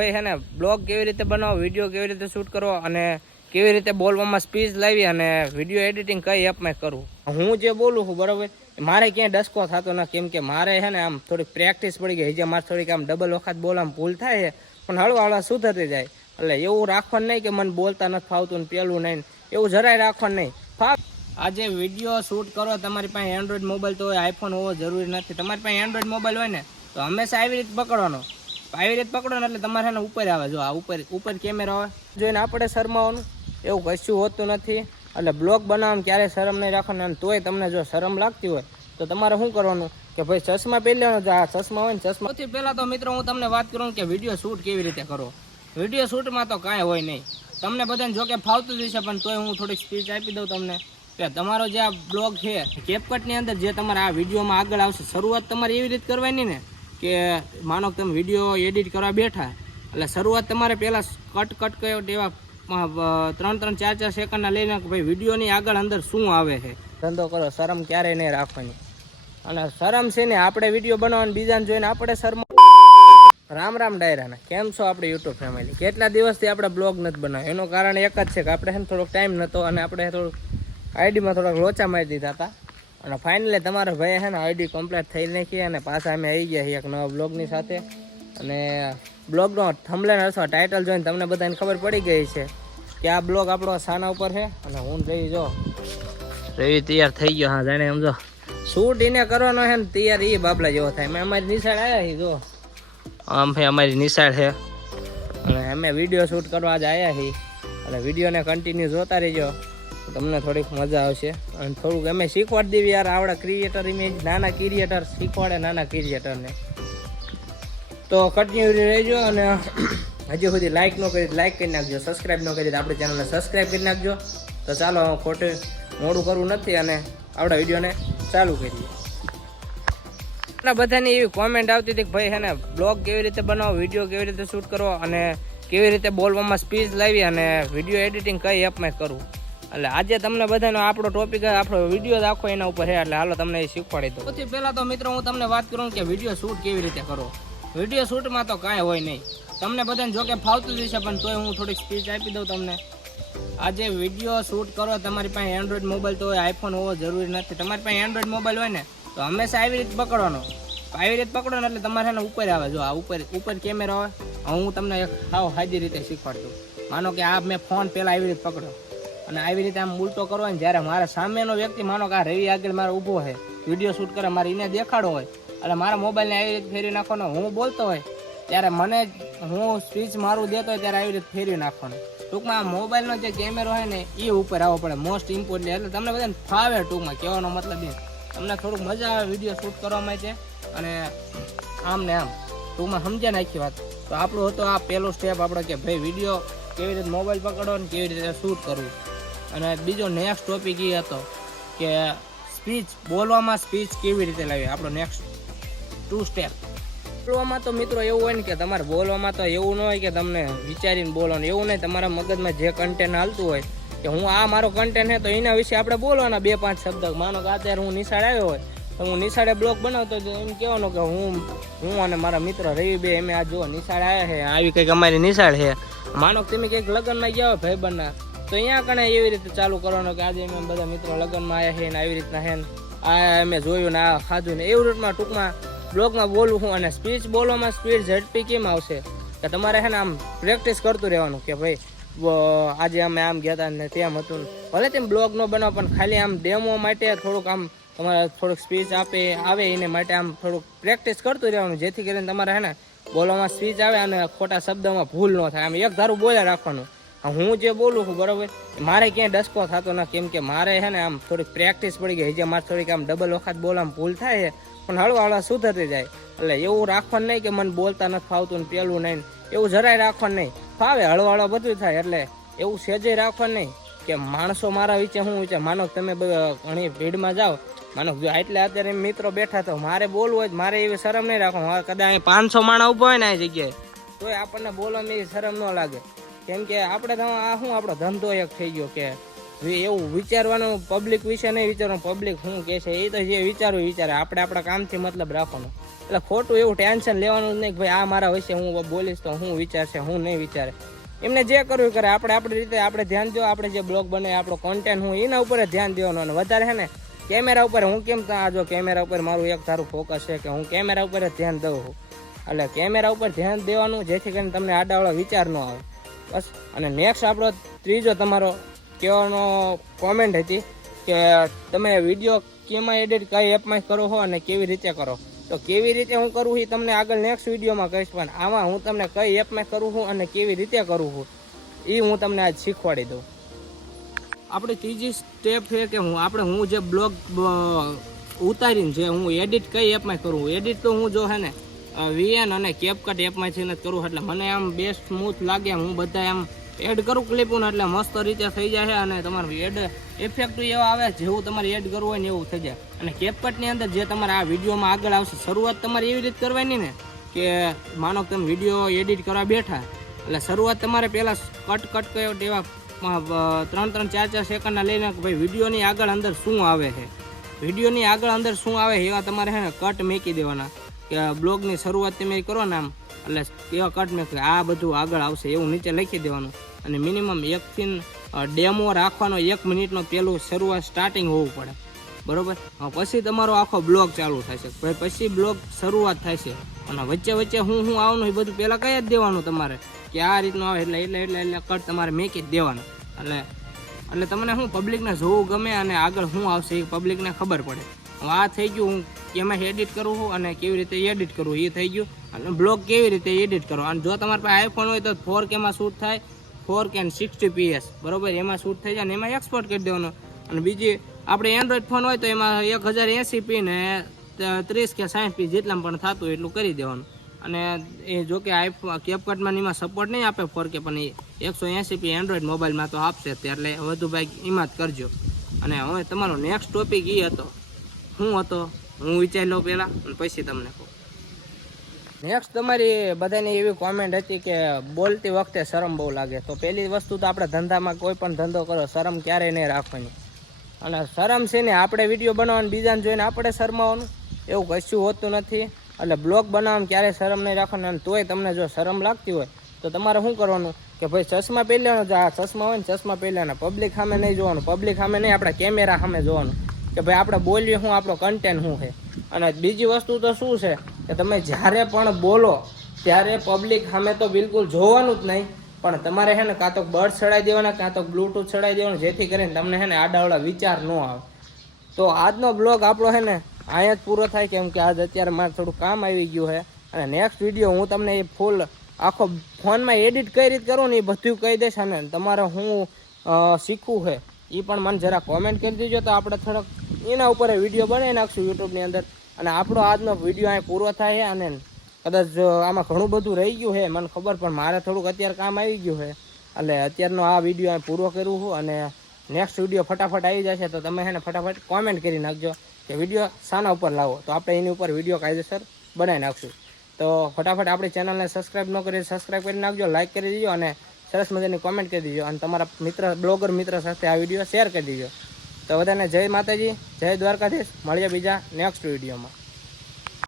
ભાઈ છે ને, બ્લોગ કેવી રીતે બનાવો, વીડિયો કેવી રીતે શૂટ કરો અને કેવી રીતે બોલવામાં સ્પીચ લાવી અને વીડિયો એડિટિંગ કઈ એપમાં કરું હું જે બોલું છું, બરાબર? મારે ક્યાંય ડસકો થતો ના કેમ કે મારે છે ને આમ થોડીક પ્રેક્ટિસ પડી ગઈ જે મારે થોડીક આમ ડબલ વખત બોલવામાં ભૂલ થાય છે, પણ હળવા હળવા સુધરતી જાય? એટલે એવું રાખવાનું નહીં કે મને બોલતા નથી ફાવતું ને પેલું નહીં, એવું જરાય રાખવાનું નહીં. ફાવ આજે વીડિયો શૂટ કરો, તમારી પાસે એન્ડ્રોઈડ મોબાઈલ તો હોય આઈફોન હોવો જરૂરી નથી. તમારી પાસે એન્ડ્રોઈડ મોબાઈલ હોય ને, તો હંમેશા આવી રીતે પકડવાનો. આવી રીતે પકડો ને એટલે તમારે એને ઉપર આવે. જો આ ઉપર ઉપર કેમેરા હોય. જોઈને આપણે શરમાવાનું. એવું કશું હોતું નથી. એટલે બ્લોગ બનાવવામાં ક્યારેય શરમ નહીં રાખવાનું અને તોય તમને જો શરમ લાગતી હોય, તો તમારે શું કરવાનું? કે ભાઈ ચશ્મા પહેરી લેવાનો. આ ચશ્મા હોય ને ચશ્મા સૌથી પહેલાં તો મિત્રો હું તમને વાત કરું કે વીડિયો શૂટ કેવી રીતે કરો? વીડિયો શૂટમાં તો કાંઈ હોય નહીં. તમને બધાને જોકે ફાવતું જ હશે, પણ તોય હું થોડીક સ્પીચ આપી દઉં તમને. કે તમારો જે આ બ્લોગ છે કેપકટની અંદર જે તમારા આ વિડીયોમાં આગળ આવશે, શરૂઆત તમારે એવી રીતે કરવાની ને કે માનો કે તમે વીડિયો એડિટ કરવા બેઠા, એટલે શરૂઆત તમારે પહેલાં કટ કટ કયો એવા ત્રણ ત્રણ, ચાર ચાર સેકન્ડના લઈને કે ભાઈ વિડીયોની આગળ અંદર શું આવે છે? ધંધો કરો, શરમ ક્યારેય નહીં રાખવાની. અને શરમ છે ને, આપણે વીડિયો બનાવવાનું, બીજાને જોઈને આપણે શરમ રામ રામ ડાયરાના. કેમ છો આપણે યુટ્યુબ ફેમિલી કેટલા દિવસથી આપણે બ્લોગ નથી બનાવ્યો? એનું કારણ એક જ છે કે આપણે થોડોક ટાઈમ નહોતો અને આપણે થોડુંક આઈડીમાં થોડાક લોચા મારી દીધા હતા. અને ફાઇનલી તમારા ભાઈ છે ને આઈડી કમ્પ્લીટ થઈ નાખી અને પાછા અમે આવી ગયા છીએ એક નવા બ્લોગની સાથે. અને બ્લોગનો થંબલેન અથવા ટાઇટલ જોઈને તમને બધાને ખબર પડી ગઈ છે કે આ બ્લોગ આપણો સાના ઉપર છે. અને હું રહી જો રવિ તૈયાર થઈ ગયો. હા, જાણે સમજો. શૂટ એને કરવાનો છે ને તૈયાર એ બાબલા જેવો થાય. મેં અમારી નિશાળ આવ્યા છીએ, જો. આમ ભાઈ અમારી નિશાળ છે. અને અમે વીડિયો શૂટ કરવા આજે આવ્યા છીએ. અને વિડીયોને કન્ટિન્યુ જોતા રહેજો. તમને થોડીક મજા આવશે. અને થોડુંક અમે શીખવાડી દેવી યાર આવડા ક્રિએટર ઇમેજ નાના ક્રિએટર શીખવાડે નાના ક્રિએટરને તો કન્ટિન્યુ રહેજો અને હજી સુધી લાઇક ન કરી લાઇક કરી નાખજો સબસ્ક્રાઈબ ન કરી આપણી ચેનલને સબસ્ક્રાઈબ કરી નાખજો. તો ચાલો ખોટું મોડું કરવું નથી અને આપણા વિડીયોને ચાલુ કરીએ. આપણા બધાની એવી કોમેન્ટ આવતી હતી કે ભાઈ, હે ને બ્લોગ કેવી રીતે બનાવો વીડિયો કેવી રીતે શૂટ કરો અને કેવી રીતે બોલવામાં સ્પીચ લાવી અને વીડિયો એડિટિંગ કઈ એપમાં કરવું એટલે આજે તમને બધાનો આપણો ટોપિક આપણો વીડિયો આખો એના ઉપર છે, એટલે હાલો તમને એ શીખવાડી દઉં. સૌથી પહેલાં તો મિત્રો હું તમને વાત કરું કે વીડિયો શૂટ કેવી રીતે કરો? વીડિયો શૂટમાં તો કાંઈ હોય નહીં. તમને બધાને જોકે ફાવતું જ હશે, પણ તોય હું થોડીક સ્પીચ આપી દઉં તમને. આજે વીડિયો શૂટ કરો, તમારી પાસે એન્ડ્રોઈડ મોબાઈલ તો હોય આઈફોન હોવો જરૂરી નથી. તમારી પાસે એન્ડ્રોઈડ મોબાઈલ હોય ને, તો હંમેશા આવી રીતે પકડવાનો. આવી રીતે પકડો ને એટલે તમારે એને ઉપર આવે. જો આ ઉપર ઉપર કેમેરા હોય, હું તમને એક સાવ હાજી રીતે શીખવાડતું માનો કે આ મેં ફોન પહેલાં આવી રીતે પકડો અને આવી રીતે આમ ઉલટો હોય ને જ્યારે મારા સામેનો વ્યક્તિ માનો કે આ રવિ આગળ મારે ઊભો હોય વીડિયો શૂટ કરે, મારે એને દેખાડો હોય, એટલે મારા મોબાઈલને આવી રીતે ફેરવી નાખવાનો, હું બોલતો હોય, ત્યારે મને હું સ્પીચ મારું દેતો હોય ત્યારે આવી રીતે ફેરવી નાખવાનું. ટૂંકમાં આ મોબાઈલનો જે કેમેરો હોય ને એ ઉપર આવવો પડે મોસ્ટ ઇમ્પોર્ટન્ટ એટલે તમને બધાને ફાવે ટૂંકમાં, કહેવાનો મતલબ એ. તમને થોડુંક મજા આવે વીડિયો શૂટ કરવામાં છે અને આમ ને આમ. ટૂંકમાં સમજ્યા નાખી વાત. તો આપણું હતો આ પહેલો સ્ટેપ આપણો કે ભાઈ વીડિયો કેવી રીતે મોબાઈલ પકડો ને કેવી રીતે શૂટ કરવું. અને બીજો નેક્સ્ટ ટોપિક એ હતો કે સ્પીચ બોલવામાં સ્પીચ કેવી રીતે લાવી આપણો નેક્સ્ટ ટુ સ્ટેપ બોલવામાં તો મિત્રો એવું હોય ને કે તમારે બોલવામાં તો એવું ન હોય કે તમને વિચારીને બોલવાનું એવું નહીં. તમારા મગજમાં જે કન્ટેન્ટ હાલતું હોય કે હું આ મારો કન્ટેન્ટ છે તો એના વિશે આપણે બોલવાના બે પાંચ શબ્દ. માનો કે અત્યારે હું નિશાળ આવ્યો હોય તો હું નિશાળે બ્લોગ બનાવતો હતો, એમ કહેવાનું કે હું હું અને મારા મિત્ર રવિ બે અમે આ જો નિશાળ આવ્યા છે, આવી કંઈક અમારી નિશાળ છે માનો કે તમે કંઈક લગ્નમાં ગયા હોય ભાઈબંધના, તો અહીંયા કણે એવી રીતે ચાલુ કરવાનું કે આજે અમે બધા મિત્રો લગ્નમાં આવ્યા છે ને આવી રીતના છે આ અમે જોયું ને આ ખાધું ને, એવી રીતમાં ટૂંકમાં બ્લોગમાં બોલું હું અને સ્પીચ બોલવામાં સ્પીડ ઝડપી કેમ આવશે કે તમારે છે ને આમ પ્રેક્ટિસ કરતું રહેવાનું કે ભાઈ આજે અમે આમ ગયા હતા ને તેમ હતું. ભલે તેમ બ્લોગ ન બનાવો, પણ ખાલી આમ ડેમો માટે થોડુંક આમ તમારે થોડુંક સ્પીચ આપે, આવે એને માટે આમ થોડુંક પ્રેક્ટિસ કરતું રહેવાનું, જેથી કરીને તમારે હે ને, બોલવામાં સ્પીચ આવે અને ખોટા શબ્દમાં ભૂલ ન થાય. આમ એક ધારું બોલ્યા રાખવાનું. હું જે બોલું છું, બરોબર? મારે ક્યાંય ડસકો થતો ના કેમ કે મારે છે ને આમ થોડીક પ્રેક્ટિસ પડી ગઈ. જે મારે થોડીક આમ ડબલ વખત બોલવામાં ભૂલ થાય છે, પણ હળવા હળવા સુધરતી જાય. એટલે એવું રાખવાનું નહીં કે મને બોલતા નથી ફાવતું ને પેલું નહીં. એવું જરાય રાખવાનું નહીં. ફાવે હળવા હળવા બધું થાય, એટલે એવું સેજે રાખવાનું નહીં કે માણસો મારા વિશે શું વિચાર? માનો તમે ઘણી ભીડમાં જાઓ માનો જો એટલે અત્યારે મિત્રો બેઠા તો મારે બોલવું હોય મારે એવી શરમ નહીં રાખો કદાચ અહીં પાંચસો માણસ ઊભો હોય ને આ જગ્યાએ, તોય આપણને બોલવામાં એવી શરમ ન લાગે. કેમ કે આપણે તો આ શું, આપણો ધંધો એક થઈ ગયો કે એવું વિચારવાનું પબ્લિક વિશે નહીં વિચારવાનું પબ્લિક શું કહે છે એ તો જે વિચારવું વિચારે. આપણે આપણા કામથી મતલબ રાખવાનો. એટલે ખોટું એવું ટેન્શન લેવાનું જ નહીં ભાઈ આ મારા વિશે હું બોલીશ તો હું વિચારશે, હું નહીં વિચારે. એમને જે કરવું કરે. આપણે આપણી રીતે આપણે ધ્યાન દો, આપણે જે બ્લોગ બને આપણો કોન્ટેન્ટ હું એના ઉપર જ ધ્યાન દેવાનું. અને વધારે છે ને કેમેરા ઉપર હું કેમ આ જો કેમેરા ઉપર મારું એક તારું ફોકસ છે કે હું કેમેરા ઉપર ધ્યાન દઉં છું. એટલે કેમેરા ઉપર ધ્યાન દેવાનું, જેથી કરીને તમને આડાવાળા વિચાર ન આવે. બસ. અને નેક્સ્ટ આપણો ત્રીજો તમારો કહેવાનો કોમેન્ટ હતી કે તમે વીડિયો કેમાં એડિટ કઈ એપમાં કરો છો અને કેવી રીતે કરો. તો કેવી રીતે હું કરું છું તમને આગળ નેક્સ્ટ વિડીયોમાં કહીશ, પણ આમાં હું તમને કઈ એપમાં કરું છું અને કેવી રીતે કરું છું એ હું તમને આજ શીખવાડી દઉં. આપણે ત્રીજી સ્ટેપ છે કે હું આપણે હું જે બ્લોગ ઉતારીને જે હું એડિટ કઈ એપમાં કરું? એડિટ તો હું જો હે ને વીએન અને કેપકટ એપમાંથી જ કરું, એટલે મને આમ બેસ્ટ સ્મૂથ લાગે હું બધા આમ એડ કરું ક્લિપોને એટલે મસ્ત રીતે થઈ જાય છે અને તમારું એડ ઇફેક્ટ એવા આવે, જેવું તમારે એડ કરવું હોય ને એવું થઈ જાય. અને કેપકટની અંદર જે તમારે આ વિડીયોમાં આગળ આવશે, શરૂઆત તમારે એવી રીતે કરવાની ને કે માનો તમે વીડિયો એડિટ કરવા બેઠા, એટલે શરૂઆત તમારે પહેલાં કટ કટ કયો એવા ત્રણ ત્રણ ચાર ચાર સેકન્ડના લઈને કે ભાઈ વિડીયોની આગળ અંદર શું આવે છે? વિડીયોની આગળ અંદર શું આવે એવા તમારે છે ને કટ મેકી દેવાના. કે બ્લોગની શરૂઆત તમે કરો ને આમ, એટલે એવા કટ મેક આ બધું આગળ આવશે એવું નીચે લખી દેવાનું. અને મિનિમમ એકથી ડેમો રાખવાનો એક મિનિટનો પહેલું શરૂઆત સ્ટાર્ટિંગ હોવું પડે. બરોબર? પછી તમારો આખો બ્લોગ ચાલુ થશે ભાઈ, પછી બ્લોગ શરૂઆત છે. અને વચ્ચે વચ્ચે હું હું આવવાનું એ બધું પહેલાં કહી જ દેવાનું તમારે. કે આ રીતનું આવે એટલે એટલે એટલે એટલે કટ તમારે મેકી જ દેવાનું. એટલે એટલે તમને હું પબ્લિકને જોવું ગમે અને આગળ શું આવશે એ પબ્લિકને ખબર પડે. હું આ થઈ ગયું, હું કેમાં એડિટ કરું છું અને કેવી રીતે એડિટ કરું એ થઈ ગયું. અને બ્લોગ કેવી રીતે એડિટ કરો અને જો તમારી પાસે આઈફોન હોય તો ફોર કેમાં શૂટ થાય ફોર કે સિક્સટી પીએસ બરોબર? એમાં શૂટ થઈ જાય ને એમાં એક્સપોર્ટ કરી દેવાનો. અને બીજી, આપણે એન્ડ્રોઈડ ફોન હોય તો એમાં એક હજાર એંસી પી ને ત્રીસ કે સાઠ પી જેટલામાં પણ થતું એટલું કરી દેવાનું. અને એ જો કે આઈફોન કેપકટમાં એમાં સપોર્ટ નહીં આપે ફોર કે પણ એ એકસો એંસી પી એન્ડ્રોઈડ મોબાઈલમાં તો આપશે એટલે વધુ ભાઈ એમાં જ કરજો. અને હવે તમારો નેક્સ્ટ ટોપિક એ હતો. શું હતો? હું વિચારી લઉં પહેલાં, અને પછી તમને કહું. નેક્સ્ટ તમારી બધાની એવી કોમેન્ટ હતી કે બોલતી વખતે શરમ બહુ લાગે. તો પહેલી વસ્તુ તો આપણે ધંધામાં કોઈ પણ ધંધો કરો, શરમ ક્યારેય નહીં રાખવાની. અને શરમ છે ને આપણે વીડિયો બનાવવાનું, બીજાને જોઈને આપણે શરમાવાનું. એવું કશું હોતું નથી. એટલે બ્લોગ બનાવવામાં ક્યારેય શરમ નહીં રાખવાની અને તોય તમને જો શરમ લાગતી હોય, તો તમારે શું કરવાનું? કે ભાઈ ચશ્મા પહેરી જ આ ચશ્મા હોય ને ચશ્મા પહેરી પબ્લિક સામે નહીં જોવાનું. પબ્લિક સામે નહીં આપણા કેમેરા સામે જોવાનું. કે ભાઈ આપણે બોલીએ શું, આપણો કન્ટેન્ટ શું છે? અને બીજી વસ્તુ તો શું છે કે તમે જ્યારે પણ બોલો, ત્યારે પબ્લિક સામે તો બિલકુલ જોવાનું જ નહીં. પણ તમારે છે ને કાં તો બર્ડ ચડાવી દેવાના, કાં તો બ્લૂટૂથ ચડાવી દેવાનું, જેથી કરીને તમને છે ને આડાવડા વિચાર ન આવે. તો આજનો બ્લોગ આપણો છે ને અહીંયા જ પૂરો થાય કેમ કે આજ અત્યારે મારે થોડું કામ આવી ગયું છે. અને નેક્સ્ટ વીડિયો હું તમને એ ફૂલ આખો ફોનમાં એડિટ કઈ રીતે કરું ને એ બધું કહી દઈશ અને તમારે હું શીખવું છે. એ પણ મને જરા કોમેન્ટ કરી દેજો તો આપણે થોડોક એના ઉપર વીડિયો બનાવી નાખશું યુટ્યુબની અંદર. અને આપણો આજનો વીડિયો અહીં પૂરો થાય છે અને કદાચ આમાં ઘણું બધું રહી ગયું છે, મને ખબર પણ મારે થોડુંક અત્યારે કામ આવી ગયું છે. એટલે અત્યારનો આ વીડિયો અહીં પૂરો કરું છું અને નેક્સ્ટ વીડિયો ફટાફટ આવી જશે તો તમે એને ફટાફટ કોમેન્ટ કરી નાખજો. કે વીડિયો શાના ઉપર લાવો. તો આપણે એની ઉપર વીડિયો કાયદેસર બનાવી નાખશું. તો ફટાફટ આપણી ચેનલને સબસ્ક્રાઈબ ન કરી સબસ્ક્રાઈબ કરી નાખજો લાઇક કરી દેજો અને સરસ મજાની કોમેન્ટ કરી દેજો અને તમારા મિત્ર બ્લોગર મિત્ર સાથે આ વીડિયો શેર કરી દેજો. તો બધાને જય માતાજી, જય દ્વારકાધીશ. મળીએ બીજા નેક્સ્ટ વિડીયોમાં